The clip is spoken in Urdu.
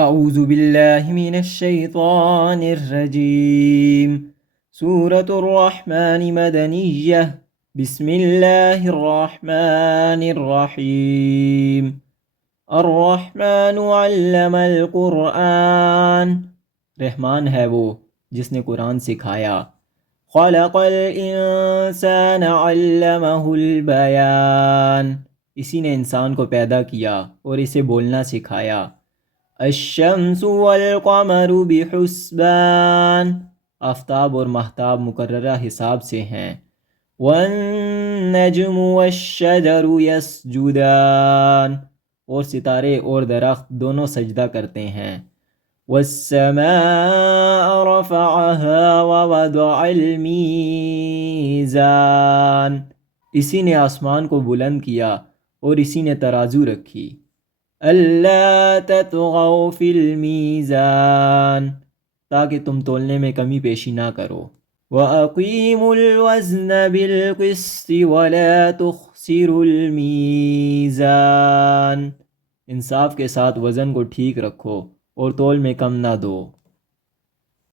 اعوذ باللہ من الشیطان الرجیم۔ سورة الرحمن مدنیہ۔ بسم اللہ الرحمن الرحیم۔ الرحمن علم القرآن، رحمان ہے وہ جس نے قرآن سکھایا۔ خلق الانسان علمہ البیان، اسی نے انسان کو پیدا کیا اور اسے بولنا سکھایا۔ الشمس والقمر بحسبان، آفتاب اور ماہتاب مقررہ حساب سے ہیں۔ والنجم والشجر یسجدان، اور ستارے اور درخت دونوں سجدہ کرتے ہیں۔ والسماء رفعها ووضع الميزان، اسی نے آسمان کو بلند کیا اور اسی نے ترازو رکھی۔ اللہ تطغوا فی المیزان، تاکہ تم تولنے میں کمی پیشی نہ کرو۔ وَأَقِیمُوا الْوَزْنَ بِالْقِسْطِ وَلَا تُخْسِرُوا الْمِیزَانَ، انصاف کے ساتھ وزن کو ٹھیک رکھو اور تول میں کم نہ دو۔